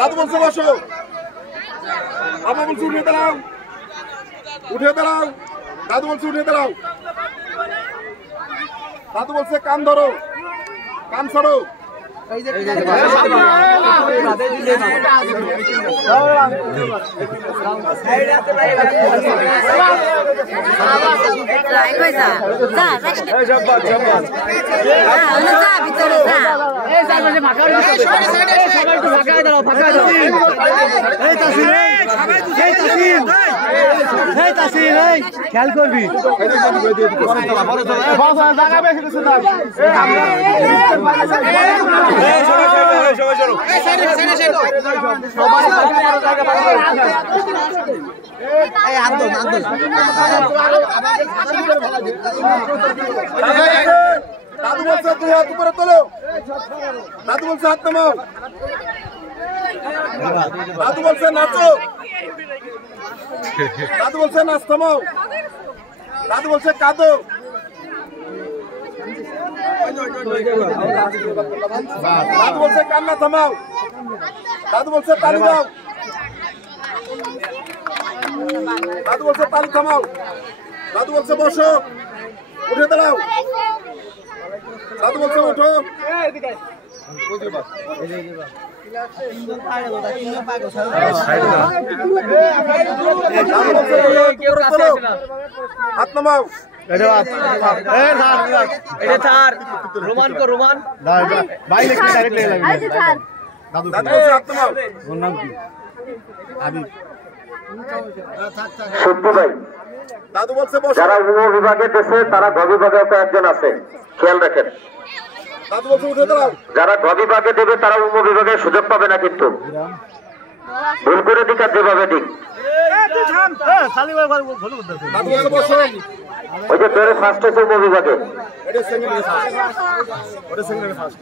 দাদু বলছে বসো, আম্মা বলছে উঠে দাঁড়াও, উঠে দাঁড়াও, দাদু বলছে উঠে দাঁড়াও, দাদু বলছে কান ধরো, কান ছাড়ো। খেয়াল করবি দাদু বলছে তুই হাত উপরে তোলো, দাদু বলছে হাত নামাও, দাদু বলছে নাচো, দাদু বলছে নাচ থামাও, দাদু বলছে কাঁদো, দাদু বলছে কান্না থামাও, দাদু বলছে তালি দাও, দাদু বলছে তালি থামাও, দাদু বলছে বসো, উঠে দাঁড়াও, দাদু বলছে উঠো, হাত নামাও, রোমান কো রোমান ভাই দাদু বলছে হাত নামাও। ওর নাম কি? আবিব। সত্যি ভাই, দাদু বলছে বসো, যারা উপবিভাগে দেশে তারা গ বিভাগে একজন আছে, খেয়াল রাখেন। দাদু বলছে উঠে দাঁড়াও, যারা গ বিভাগে দেবে তারা উপবিভাগে সুযোগ পাবে না, কিন্তু ভুল করে দিক আর যেভাবে দিক। দাদু বলছে বসো, ওই যে তোরে ফার্স্ট হয়েছে উপবিভাগে। এটা সেকেন্ড, ওটা সেকেন্ড ফার্স্ট।